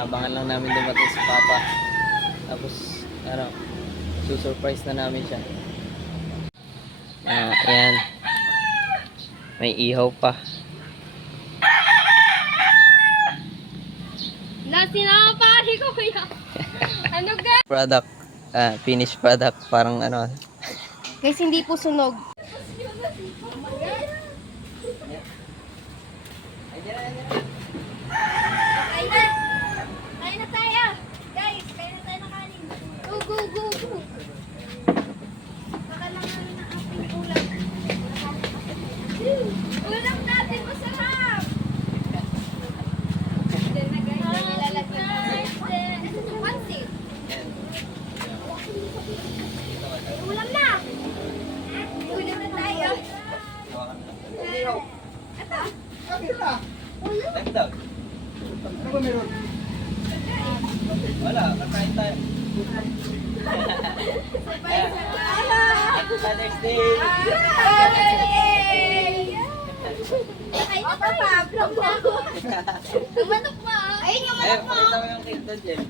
Inaabangan lang namin dumating si Papa. Tapos, ano, susurprise na namin siya. Ayan. May ihaw pa. Sinapari ko kuya. Ano guys? Product. Finished product. Parang ano. Guys, hindi po sunog. Kain na tayo. Guys, kain na tayo ng kanin. Go, go, go, go. Baka lang na ating ulam. Ulam natin masarap. Then na guys, nilalagyan natin. Ito sa pansit. Ulam na. Ulam na tayo. Ito. Dagdag. Ano ba meron? Wala, kakain tayo. Happy Father's Day! Ay, napapablock na ako. Ang manok mo. Ayun yung manok mo. Pakita mo yung cake doon, Jen.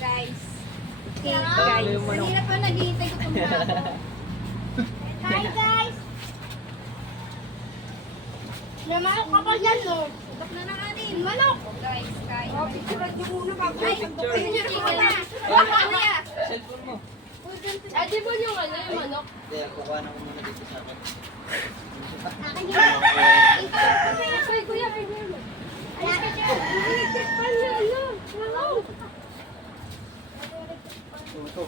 Guys. Okay, Tama guys. yung manok. Kanina pa naghihintay ko pa. Hi, guys. Manok ka pa dyan, no? Manok na ng anin. Manok. Guys, guys. Picture nyo muna pa. Picture ko na. Cellphone mo. Adi mo yung ano, yung manok? Hindi, kukuha na ko muna dito sa akin. Akin yun. Ay, kuya, ay, kuya. Electric fan na, ano? Manok. Ito.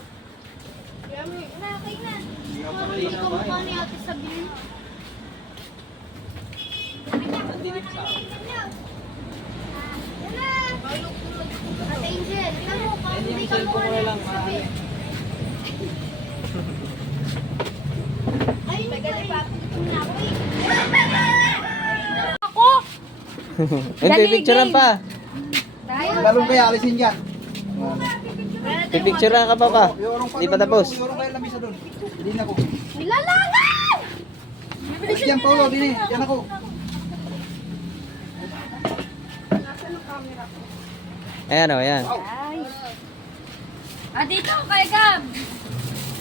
Yummy. Okay na. Hindi na ba? Paano yung ate sabihin? Nandinig sa akin. Ate Angel, tingnan mo, paano Hindi hindi yung ka cellphone ko na lang. sabihin? Ay, tagal pa. Na ako eh. Ako! Pipicturean pa. Tayo. Galong kaya alisin dyan. Pipicturean ka pa pa. Hindi pa tapos. Yorong kayo lamisa doon. Hindi na ko. Nilalangan! Diyan Paulo, din eh. Diyan ako. Ayan o, ayan. Ah, dito, kay Gab.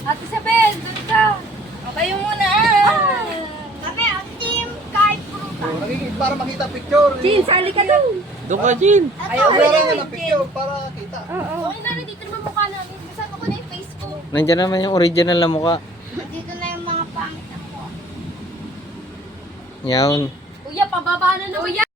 Ate Isabel, doon ka. O, kayo muna. Kami, ang team kahit pruta. Para makita picture. Jin, sali ka doon. Doon ka, Jin. Ayaw ko lang ng picture para kita. Okay na rin, dito naman mukha namin. Kasama ko na yung face ko. Nandiyan naman yung original na mukha. Dito na yung mga pangit ako. Yan. Kuya, pababa na naman. Kuya!